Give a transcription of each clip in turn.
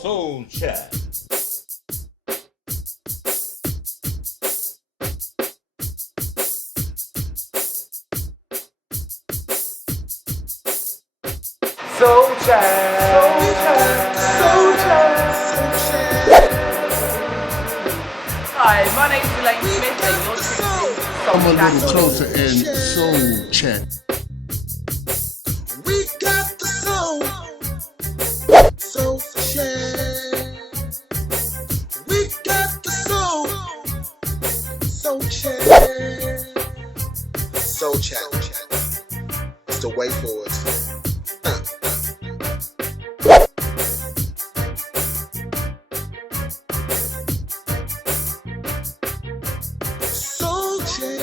SOULCHAT. Hi, my name's Elayne Smith and you're listening to I'm a little SOULCHAT. closer in Soul Chat. We got the soul, soul chat. We got the soul chat. Soul chat. It's the way forward. Soul chat.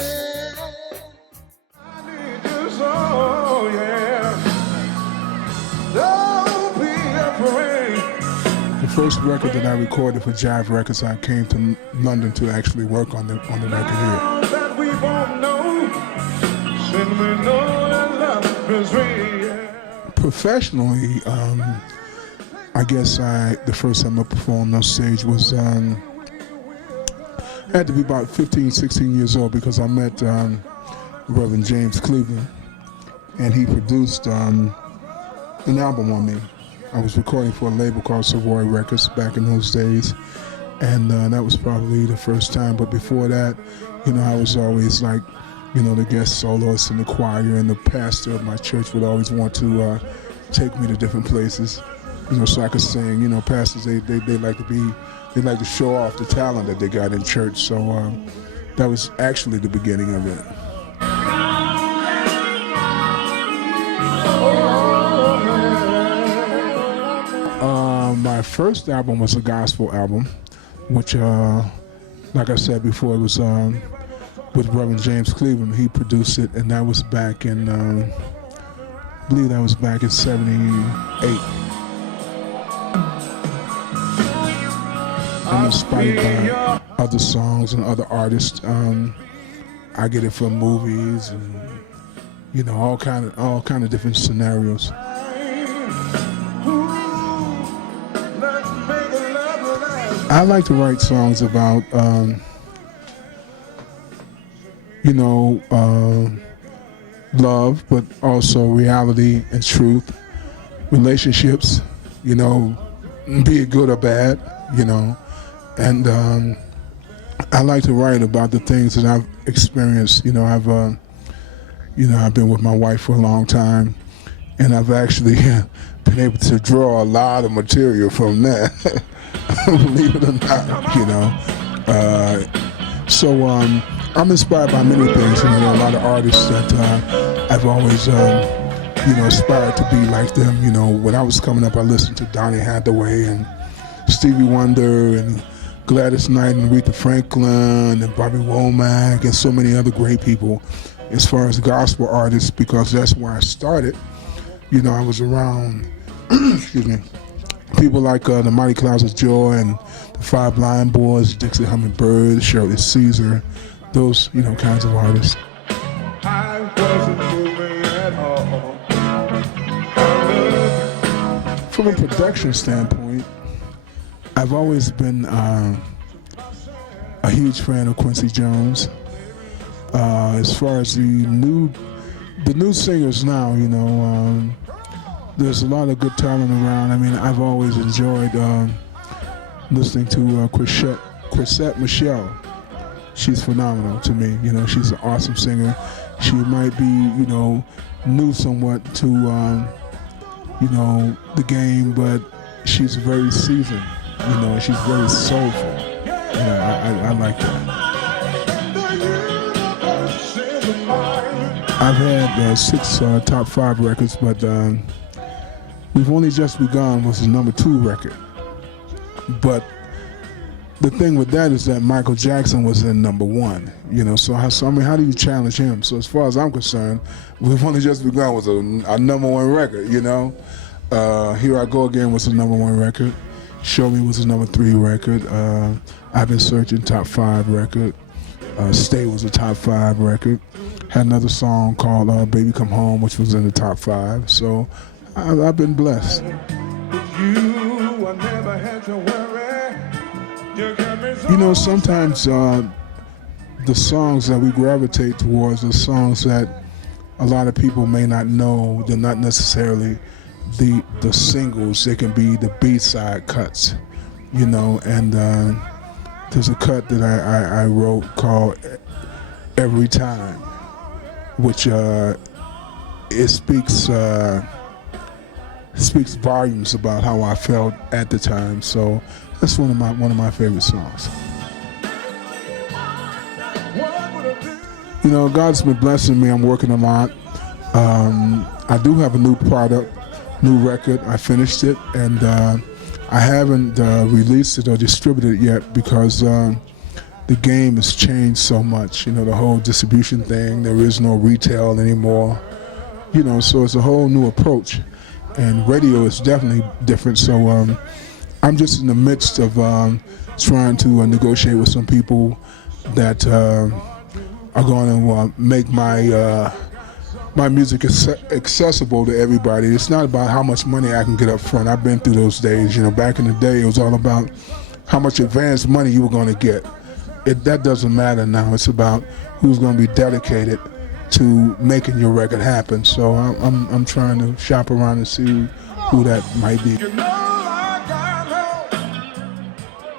The first record that I recorded for Jive Records, I came to London to actually work on the record here. Professionally, I guess the first time I performed on stage was I had to be about 15, 16 years old because I met Reverend James Cleveland, and he produced an album on me. I was recording for a label called Savoy Records back in those days, and that was probably the first time. But before that, I was always like, the guest soloist in the choir, and the pastor of my church would always want to take me to different places, so I could sing. Pastors they like to show off the talent that they got in church. So that was actually the beginning of it. My first album was a gospel album, which, like I said before, it was with Reverend James Cleveland. He produced it, and that was back in, I believe that was back in '78. I'm inspired by other songs and other artists. I get it from movies and, all kind of different scenarios. I like to write songs about, love, but also reality and truth, relationships, be it good or bad, and I like to write about the things that I've experienced. I've been with my wife for a long time, and I've actually been able to draw a lot of material from that. Believe it or not, So I'm inspired by many things. A lot of artists that I've always, aspired to be like them. When I was coming up, I listened to Donny Hathaway and Stevie Wonder and Gladys Knight and Aretha Franklin and Bobby Womack and so many other great people as far as gospel artists, because that's where I started. I was around, excuse me, people like the Mighty Clouds of Joy and the Five Blind Boys, Dixie Hummingbird, Shirley Caesar, those kinds of artists. I wasn't moving at all. From a production standpoint, I've always been a huge fan of Quincy Jones. As far as the new singers now, there's a lot of good talent around. I've always enjoyed listening to Chrisette Michele. She's phenomenal to me. She's an awesome singer. She might be, new somewhat to, the game, but she's very seasoned. She's very soulful. I like that. I've had 6 top 5 records, but We've Only Just Begun was the #2 record. But the thing with that is that Michael Jackson was in #1, so how do you challenge him? So as far as I'm concerned, We've Only Just Begun was a #1 record, Here I Go Again was a #1 record. Show Me was a #3 record. I've Been Searching, top 5 record. Stay was a top 5 record. Had another song called Baby Come Home, which was in the top 5. So I've been blessed. You are never never had to worry. You got me so You know, sometimes the songs that we gravitate towards are songs that a lot of people may not know. They're not necessarily the singles. They can be the B-side cuts, you know. And there's a cut that I wrote called Every Time, which it speaks volumes about how I felt at the time. So that's one of my favorite songs. You know, God's been blessing me. I'm working a lot. I do have a new product, new record. I finished it, and I haven't released it or distributed it yet because the game has changed so much. You know, the whole distribution thing. There is no retail anymore. You know, so it's a whole new approach, and radio is definitely different. So I'm just in the midst of trying to negotiate with some people that are going to make my my music accessible to everybody. It's not about how much money I can get up front. I've been through those days. You know, back in the day, it was all about how much advance money you were going to get. That doesn't matter now. It's about who's going to be dedicated to making your record happen. So I'm trying to shop around and see who that might be. You know I got help.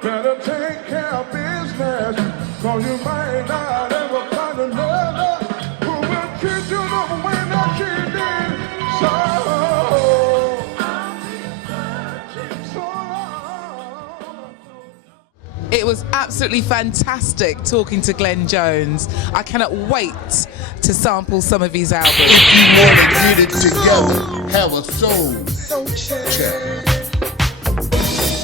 Better take care of business, cause you might not ever find another who will treat you the way that she did. So long. It was absolutely fantastic talking to Glenn Jones. I cannot wait to sample some of his albums. If you wanna get it together, have a soul chat.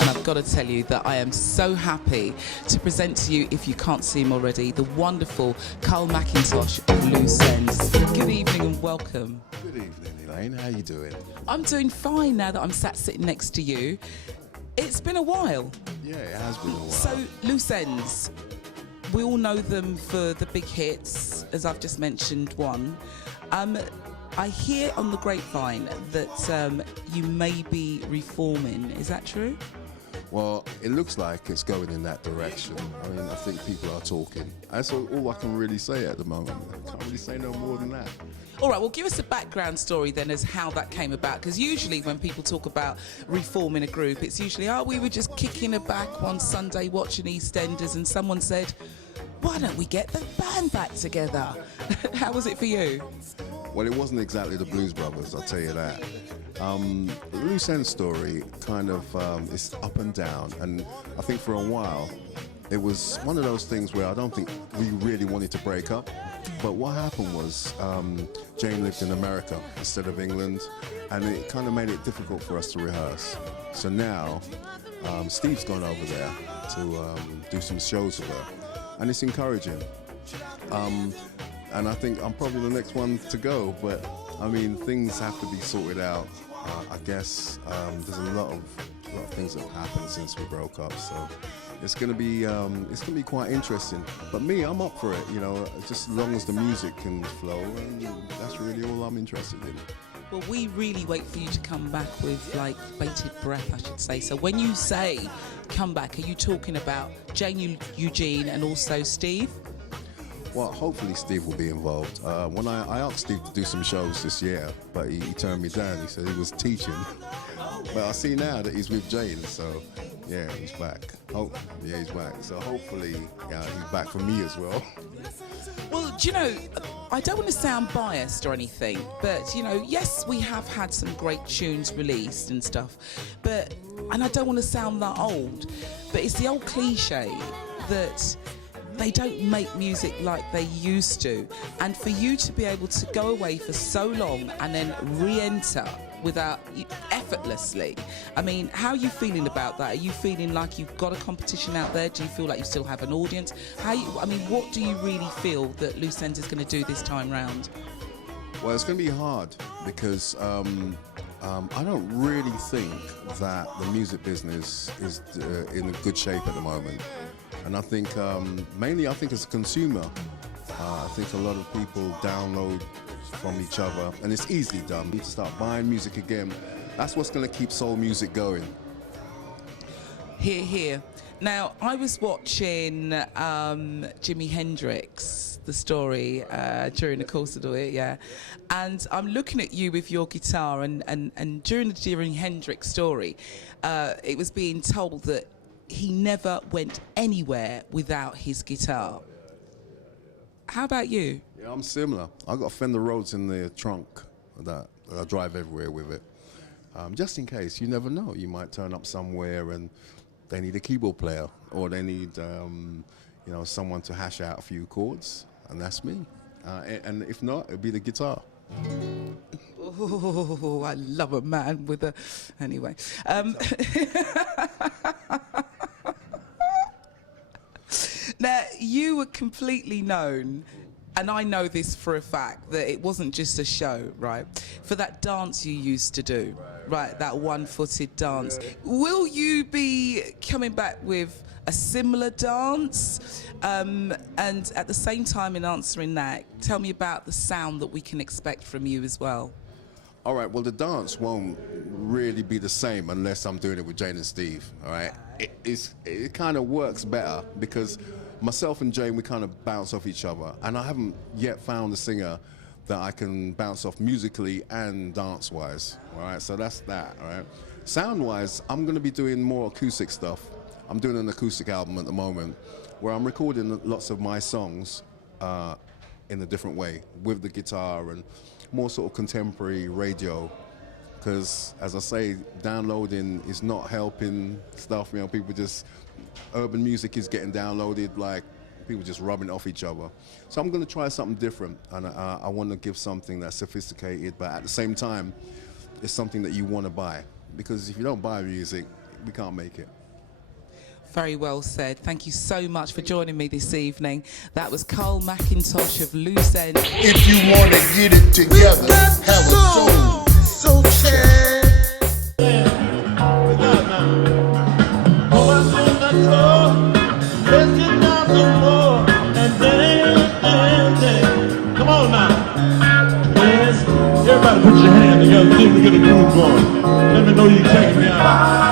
And I've got to tell you that I am so happy to present to you, if you can't see him already, the wonderful Carl McIntosh of Loose Ends. Good evening and welcome. Good evening, Elayne. How you doing? I'm doing fine now that I'm sat sitting next to you. It's been a while. Yeah, it has been a while. So, Loose Ends, we all know them for the big hits, as I've just mentioned one. I hear on the grapevine that you may be reforming. Is that true? Well, it looks like it's going in that direction. I mean, I think people are talking. That's all I can really say at the moment. I can't really say no more than that. All right, well, give us a background story then as how that came about. Because usually when people talk about reforming a group, it's usually, oh, we were just kicking it back one Sunday watching EastEnders and someone said, why don't we get the band back together? How was it for you? Well, it wasn't exactly the Blues Brothers, I'll tell you that. The Loose End story kind of is up and down. And I think for a while, it was one of those things where I don't think we really wanted to break up. But what happened was Jane lived in America instead of England, and it kind of made it difficult for us to rehearse. So now Steve's gone over there to do some shows with her, and it's encouraging. And I think I'm probably the next one to go, but I mean, things have to be sorted out. I guess there's a lot of things that have happened since we broke up, so it's gonna be quite interesting. But me, I'm up for it, you know, just as long as the music can flow, and that's really all I'm interested in. Well, we really wait for you to come back with, like, bated breath, I should say. So when you say come back, are you talking about Jane, Eugene, and also Steve? Well, hopefully Steve will be involved. When I asked Steve to do some shows this year, but he turned me down. He said he was teaching. But I see now that he's with Jane, so yeah, he's back. Yeah, he's back. So hopefully he's back for me as well. Well, do you know, I don't want to sound biased or anything, but, you know, yes, we have had some great tunes released and stuff, and I don't want to sound that old, but it's the old cliche that they don't make music like they used to. And for you to be able to go away for so long and then re-enter without effortlessly, I mean, how are you feeling about that? Are you feeling like you've got a competition out there? Do you feel like you still have an audience? What do you really feel that Loose Ends is going to do this time round? Well, it's going to be hard because I don't really think that the music business is in a good shape at the moment. And I think, mainly I think as a consumer, I think a lot of people download from each other, and it's easily done. You need to start buying music again. That's what's going to keep soul music going. Hear, hear. Now, I was watching Jimi Hendrix, the story, during the course of the week, yeah. And I'm looking at you with your guitar, and during the Jimi Hendrix story, it was being told that he never went anywhere without his guitar. How about you? Yeah, I'm similar. I got Fender Rhodes in the trunk that I drive everywhere with it. Just in case, you never know. You might turn up somewhere and they need a keyboard player, or they need, you know, someone to hash out a few chords, and that's me. And if not, it'll be the guitar. Oh, I love a man with a. Anyway. Now, you were completely known, and I know this for a fact, that it wasn't just a show, right? For that dance you used to do, right? That one-footed dance. Yeah. Will you be coming back with a similar dance? And at the same time, in answering that, tell me about the sound that we can expect from you as well. All right, well, the dance won't really be the same unless I'm doing it with Jane and Steve, all right? It kind of works better because myself and Jane, we kind of bounce off each other, and I haven't yet found a singer that I can bounce off musically and dance-wise, all right? So that's that, all right? Sound-wise, I'm going to be doing more acoustic stuff. I'm doing an acoustic album at the moment where I'm recording lots of my songs in a different way with the guitar and more sort of contemporary radio, because as I say, downloading is not helping stuff. You know, people just, urban music is getting downloaded, like people just rubbing off each other. So I'm going to try something different, and I want to give something that's sophisticated, but at the same time, it's something that you want to buy, because if you don't buy music, we can't make it. Very well said. Thank you so much for joining me this evening. That was Carl McIntosh of Loose End. If you want to get it together, have a soul chat. Come on now. Yes. Everybody put your hand together. See if we get a groove going. Let me know you checking me out.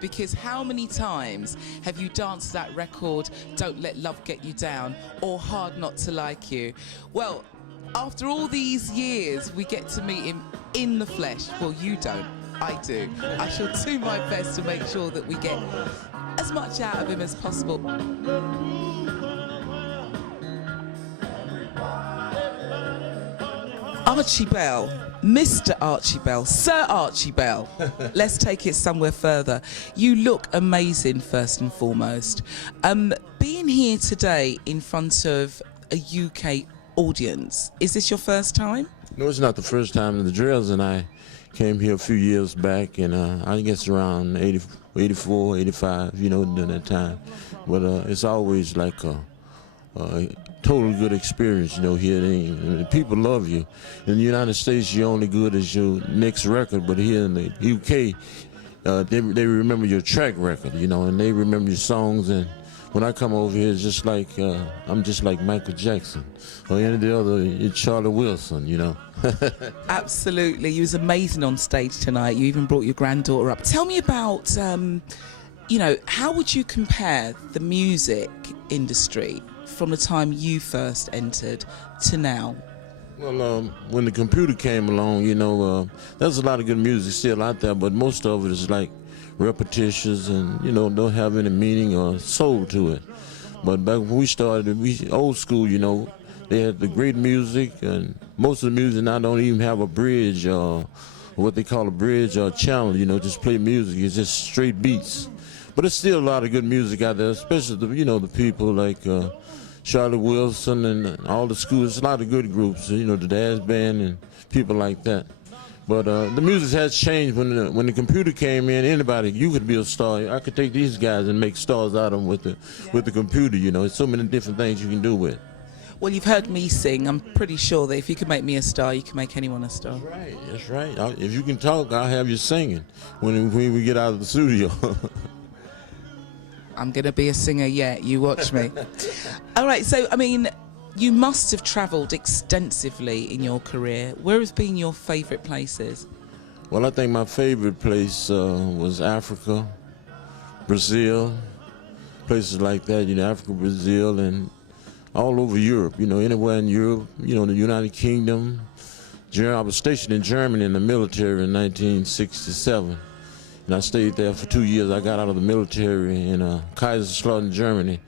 Because how many times have you danced that record, Don't Let Love Get You Down, or Hard Not to Like You? Well, after all these years, we get to meet him in the flesh. Well, you don't, I do. I shall do my best to make sure that we get as much out of him as possible. Archie Bell, Mr. Archie Bell, Sir Archie Bell. Let's take it somewhere further. You look amazing, first and foremost. Being here today in front of a UK audience, is this your first time? No, it's not the first time. The Drills and I came here a few years back, and I guess around 84, 85, you know, during that time. But it's always like a total good experience, you know, here. And people love you. In the United States, you're only good as your next record, but here in the UK, they remember your track record, you know, and they remember your songs. And when I come over here, it's just like, I'm just like Michael Jackson or any of the other, Charlie Wilson, you know. Absolutely. You was amazing on stage tonight. You even brought your granddaughter up. Tell me about, you know, how would you compare the music industry from the time you first entered to now? Well, when the computer came along, you know, there's a lot of good music still out there, but most of it is like repetitious and, you know, don't have any meaning or soul to it. But back when we started, old school, you know, they had the great music, and most of the music now don't even have a bridge or what they call a bridge or channel, you know, just play music. It's just straight beats. But there's still a lot of good music out there, especially the, you know, the people like Charlie Wilson and all the schools. A lot of good groups, you know, the Daz Band and people like that. But the music has changed. When the computer came in, anybody, you could be a star. I could take these guys and make stars out of them with the computer, you know. There's so many different things you can do with it. Well, you've heard me sing. I'm pretty sure that if you can make me a star, you can make anyone a star. Right, that's right. If you can talk, I'll have you singing when we get out of the studio. I'm going to be a singer yet. You watch me. All right. So, I mean, you must have travelled extensively in your career. Where has been your favourite places? Well, I think my favorite place was Africa, Brazil, places like that, Africa, Brazil, and all over Europe, anywhere in Europe, the United Kingdom. I was stationed in Germany in the military in 1967, and I stayed there for 2 years. I got out of the military in Kaiserslautern, Germany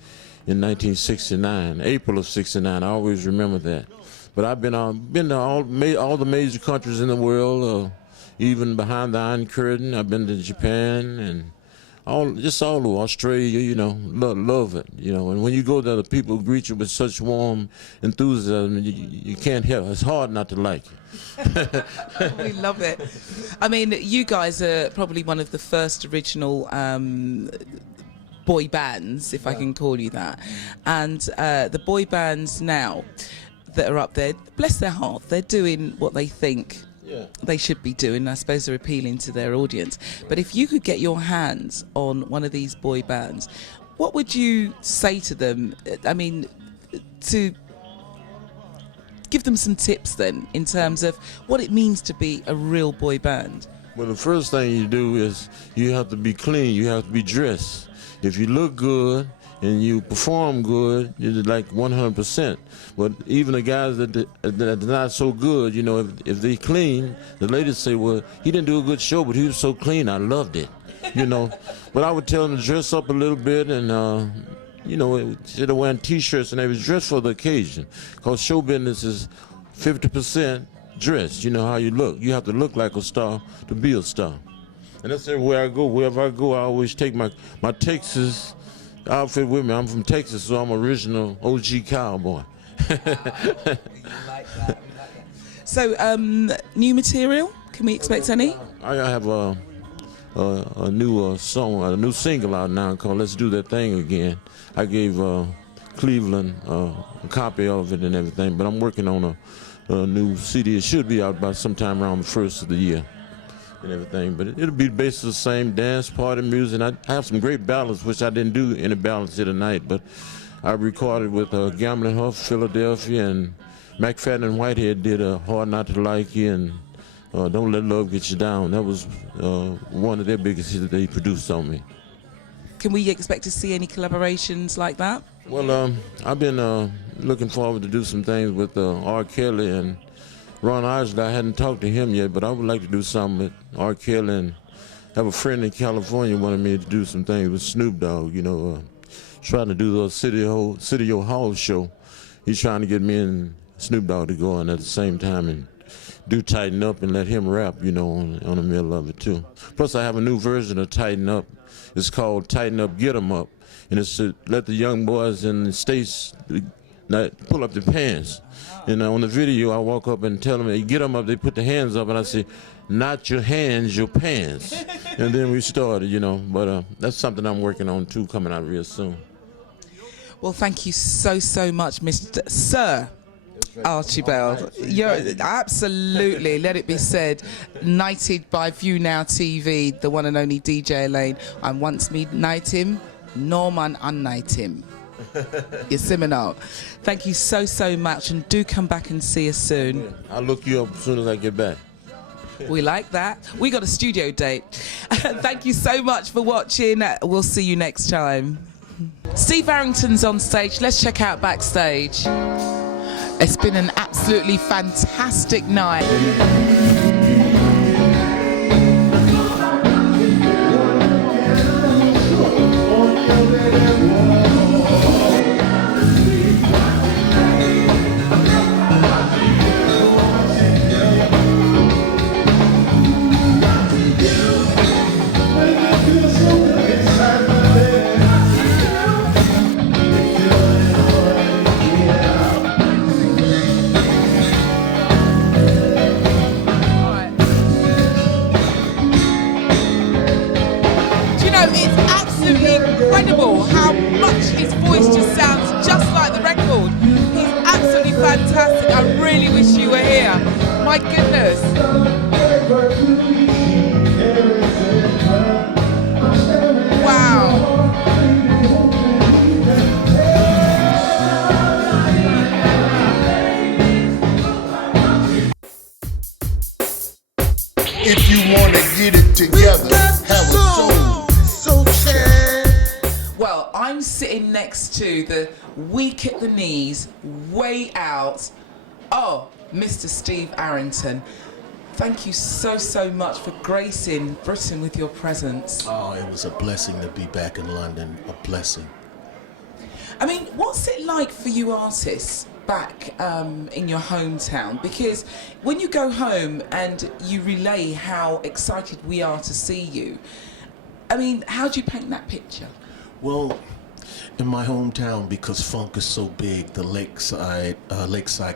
in 1969, April of 69. I always remember that. But I've been to all the major countries in the world, even behind the Iron Curtain. I've been to Japan and all over Australia, love it, and when you go there, the people greet you with such warm enthusiasm, you can't help. It's hard not to like it. We love it. I mean, you guys are probably one of the first original boy bands, if I can call you that, and the boy bands now that are up there, bless their heart, they're doing what they think they should be doing. I suppose they're appealing to their audience. But if you could get your hands on one of these boy bands, what would you say to them? I mean, to give them some tips then in terms of what it means to be a real boy band. Well, the first thing you do is you have to be clean. You have to be dressed. If you look good and you perform good, you're like 100%. But even the guys that are not so good, if they clean, the ladies say, well, he didn't do a good show, but he was so clean, I loved it, But I would tell them to dress up a little bit and, instead of wearing T-shirts, and they was dressed for the occasion. Because show business is 50% dressed, how you look. You have to look like a star to be a star. And that's everywhere I go. Wherever I go, I always take my Texas outfit with me. I'm from Texas, so I'm original OG cowboy. So, new material? Can we expect any? I have a new song, a new single out now called "Let's Do That Thing Again." I gave Cleveland a copy of it and everything, but I'm working on a new CD. It should be out by sometime around the first of the year and everything, but it'll be basically the same dance party music. I have some great ballads, which I didn't do any ballads here tonight, but I recorded with Gambling Huff, Philadelphia, and McFadden and Whitehead did Hard Not to Like You and Don't Let Love Get You Down. That was one of their biggest hits that they produced on me. Can we expect to see any collaborations like that? Well, I've been looking forward to do some things with R. Kelly and Ron Isley. I hadn't talked to him yet, but I would like to do something with R. Kelly, and have a friend in California wanted me to do some things with Snoop Dogg, trying to do the City Hall show. He's trying to get me and Snoop Dogg to go on at the same time and do Tighten Up and let him rap, on the middle of it too. Plus I have a new version of Tighten Up. It's called Tighten Up, Get 'Em Up. And it's to let the young boys in the States pull up their pants. And on the video, I walk up and tell them, hey, get them up. They put their hands up, and I say, not your hands, your pants. And then we started, But that's something I'm working on, too, coming out real soon. Well, thank you so much, Mr. Sir Archie Bell. You're absolutely, let it be said, knighted by ViewNow TV, the one and only DJ Elayne. And once me knight him, no man unknight him. You see me now. Thank you so much, and do come back and see us soon. Yeah, I'll look you up as soon as I get back. We like that. We got a studio date. Thank you so much for watching. We'll see you next time. Steve Arrington's on stage. Let's check out backstage. It's been an absolutely fantastic night. It's absolutely incredible how much his voice just sounds just like the record. He's absolutely my goodness. Wow. If you wanna get it together, have a soul chat. Well, I'm sitting next to the weak at the knees, way out. Oh, Mr. Steve Arrington. Thank you so much for gracing Britain with your presence. Oh, it was a blessing to be back in London, a blessing. I mean, what's it like for you artists back in your hometown? Because when you go home and you relay how excited we are to see you, I mean, how do you paint that picture? Well, in my hometown, because funk is so big, the Lakeside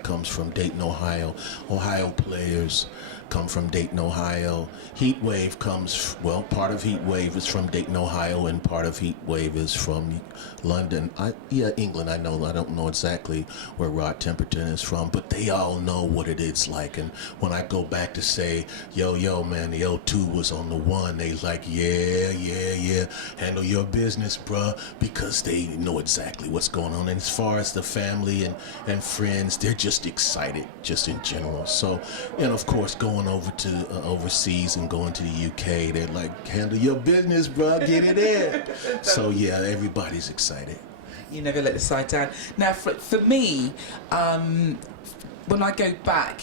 comes from Dayton, Ohio. Ohio players come from Dayton, Ohio. Heatwave comes, well, part of Heatwave is from Dayton, Ohio, and part of Heatwave is from London. England, I know. I don't know exactly where Rod Temperton is from, but they all know what it is like. And when I go back to say, yo, man, the O2 was on the one, they like, yeah, handle your business, bruh, because they know exactly what's going on. And as far as the family and friends, they're just excited, just in general. So, and of course, going over to overseas and going to the UK, they're like, handle your business, bruh, get it in. So yeah, everybody's excited. You never let the side down. Now, for me, when I go back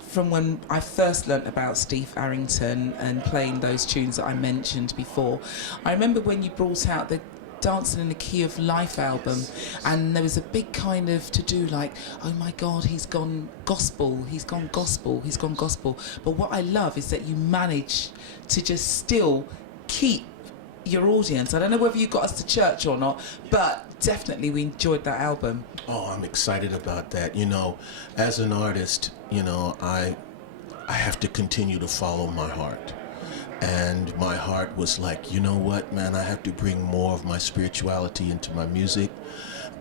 from when I first learnt about Steve Arrington and playing those tunes that I mentioned before, I remember when you brought out the Dancing in the Key of Life album, and there was a big kind of to-do like, oh my God, he's gone gospel. But what I love is that you manage to just still keep your audience. I don't know whether you got us to church or not, but definitely we enjoyed that album. Oh, I'm excited about that. You know, as an artist, you know, I have to continue to follow my heart. And my heart was like, you know what, man, I have to bring more of my spirituality into my music.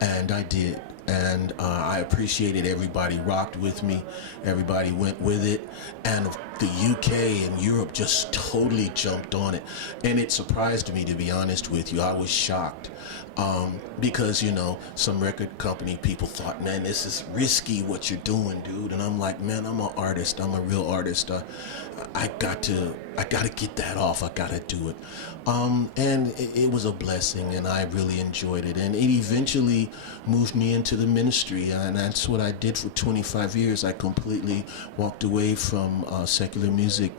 And I did. And I appreciated everybody rocked with me. Everybody went with it. And the UK and Europe just totally jumped on it. And it surprised me, to be honest with you. I was shocked. Because, you know, some record company people thought, man, this is risky what you're doing, dude. And I'm like, man, I'm an artist. I'm a real artist. I got to get that off. I got to do it. And it was a blessing, and I really enjoyed it. And it eventually moved me into the ministry, and that's what I did for 25 years. I completely walked away from secular music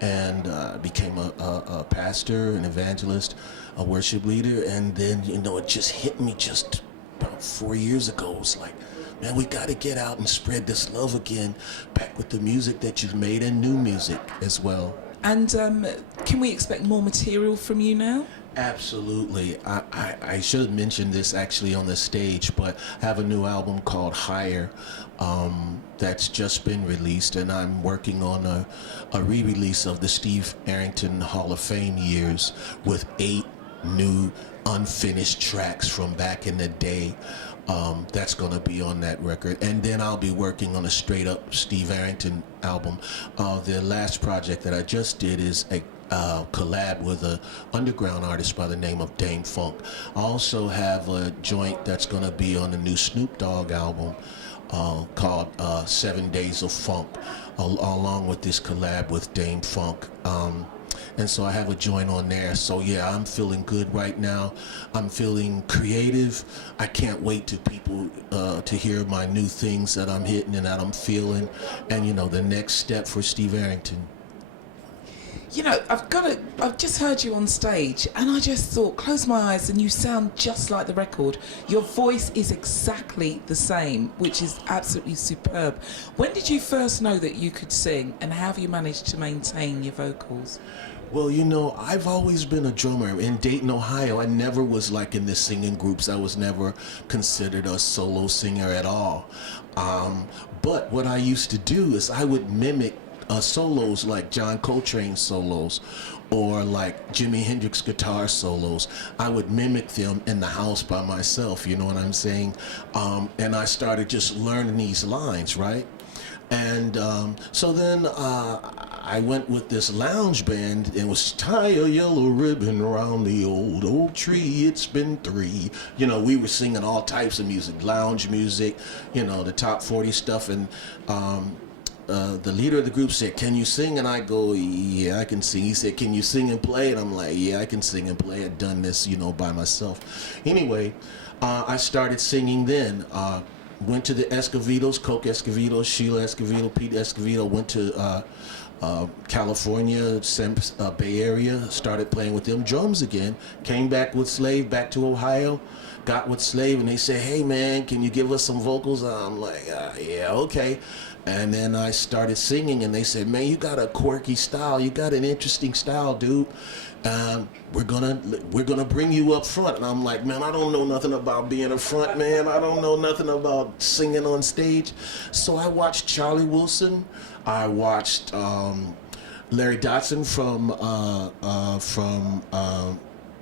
and became a pastor, an evangelist, a worship leader. And then, you know, it just hit me just about 4 years ago. It was like, man, we got to get out and spread this love again, back with the music that you've made and new music as well. And can we expect more material from you now? Absolutely. I should have mentioned this actually on the stage, but I have a new album called Higher that's just been released, and I'm working on a re-release of the Steve Arrington Hall of Fame years with 8 new unfinished tracks from back in the day. That's going to be on that record. And then I'll be working on a straight up Steve Arrington album. The last project that I just did is a collab with an underground artist by the name of Dame Funk. I also have a joint that's going to be on the new Snoop Dogg album called 7 Days of Funk, along with this collab with Dame Funk. And so I have a joint on there. So yeah, I'm feeling good right now. I'm feeling creative. I can't wait to people to hear my new things that I'm hitting and that I'm feeling. And you know, the next step for Steve Arrington. You know, I've just heard you on stage, and I just thought, close my eyes and you sound just like the record. Your voice is exactly the same, which is absolutely superb. When did you first know that you could sing, and how have you managed to maintain your vocals? Well, you know, I've always been a drummer. In Dayton, Ohio, I never was like in the singing groups. I was never considered a solo singer at all. But what I used to do is I would mimic solos like John Coltrane solos or like Jimi Hendrix guitar solos. I would mimic them in the house by myself, you know what I'm saying? And I started just learning these lines, right? And so then I went with this lounge band. It was tie a yellow ribbon around the old oak tree. It's been 3. You know, we were singing all types of music, lounge music, you know, the top 40 stuff. And the leader of the group said, "Can you sing?" And I go, "Yeah, I can sing." He said, "Can you sing and play?" And I'm like, "Yeah, I can sing and play. I'd done this, you know, by myself." Anyway, I started singing then. Went to the Escovedos, Coke Escovedo, Sheila Escovedo, Pete Escovedo. Went to California, Bay Area. Started playing with them drums again. Came back with Slave back to Ohio. Got with Slave, and they said, "Hey man, can you give us some vocals?" I'm like, "Yeah, okay." And then I started singing, and they said, "Man, you got a quirky style. You got an interesting style, dude. We're gonna bring you up front." And I'm like, "Man, I don't know nothing about being a front man. I don't know nothing about singing on stage." So I watched Charlie Wilson. I watched Larry Dotson from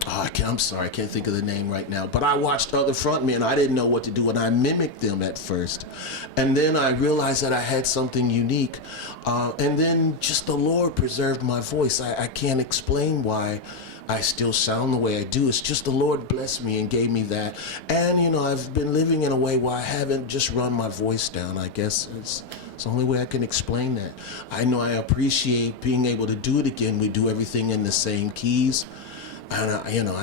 I'm sorry, I can't think of the name right now. But I watched other frontmen. I didn't know what to do, and I mimicked them at first. And then I realized that I had something unique. And then just the Lord preserved my voice. I can't explain why I still sound the way I do. It's just the Lord blessed me and gave me that. And, you know, I've been living in a way where I haven't just run my voice down. I guess it's the only way I can explain that. I know I appreciate being able to do it again. We do everything in the same keys. And, you know,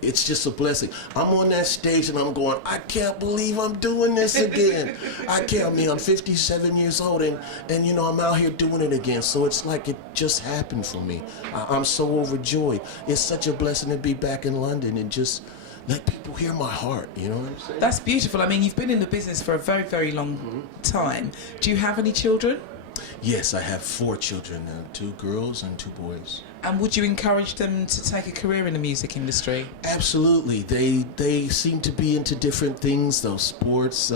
it's just a blessing. I'm on that stage and I'm going, I can't believe I'm doing this again. I'm 57 years old and you know, I'm out here doing it again. So it's like it just happened for me. I'm so overjoyed. It's such a blessing to be back in London and just let people hear my heart, you know what I'm saying? That's beautiful. I mean, you've been in the business for a very, very long time. Do you have any children? Yes, I have 4 children, 2 girls and 2 boys. And would you encourage them to take a career in the music industry? Absolutely. They seem to be into different things, though. Sports,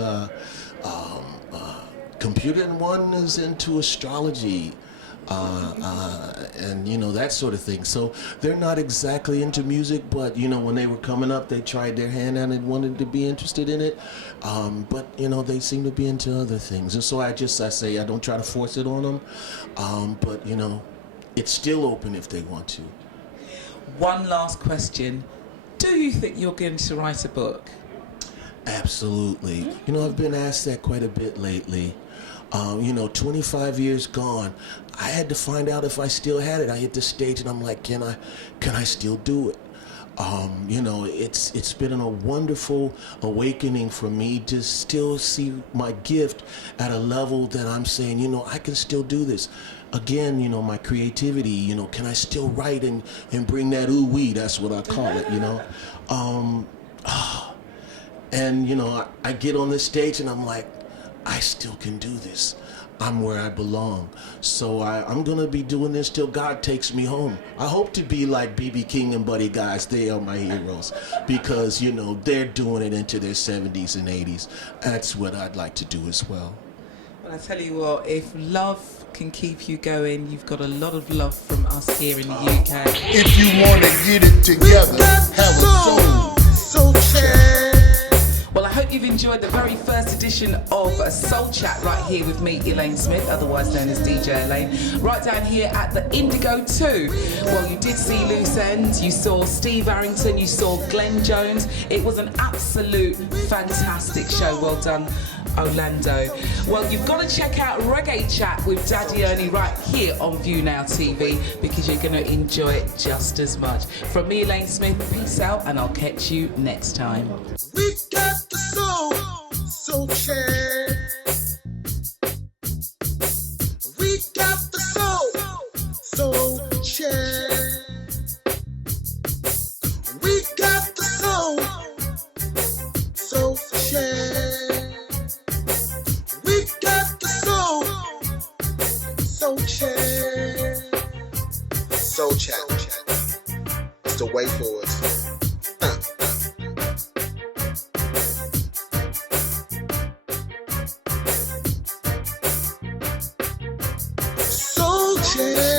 computer, and one is into astrology. And you know, that sort of thing. So they're not exactly into music, but you know, when they were coming up, they tried their hand out and wanted to be interested in it. But you know, they seem to be into other things, and so I say I don't try to force it on them. But you know, it's still open if they want to. One last question: do you think you're going to write a book? Absolutely. You know, I've been asked that quite a bit lately. You know, 25 years gone, I had to find out if I still had it. I hit the stage and I'm like, can I still do it? You know, it's been a wonderful awakening for me to still see my gift at a level that I'm saying, you know, I can still do this. Again, you know, my creativity, you know, can I still write and bring that ooh-wee, that's what I call it, you know. And, you know, I get on this stage and I'm like, I still can do this. I'm where I belong. So I'm going to be doing this till God takes me home. I hope to be like B.B. King and Buddy Guys. They are my heroes because, you know, they're doing it into their 70s and 80s. That's what I'd like to do as well. Well, I tell you what, if love can keep you going, you've got a lot of love from us here in the UK. If you want to get it together, have a soul chat. Well, I hope you've enjoyed the very first edition of Soul Chat right here with me, Elayne Smith, otherwise known as DJ Elayne, right down here at the Indigo 2. Well, you did see Loose Ends, you saw Steve Arrington, you saw Glenn Jones. It was an absolute fantastic show. Well done, Orlando. Well, you've got to check out Reggae Chat with Daddy Ernie right here on ViewNow TV because you're going to enjoy it just as much. From me, Elayne Smith, peace out, and I'll catch you next time. We got the soul chat. We got the soul chat. We got the soul chat. We got the soul chat. Soul chat. It's the way forward. Soul chat.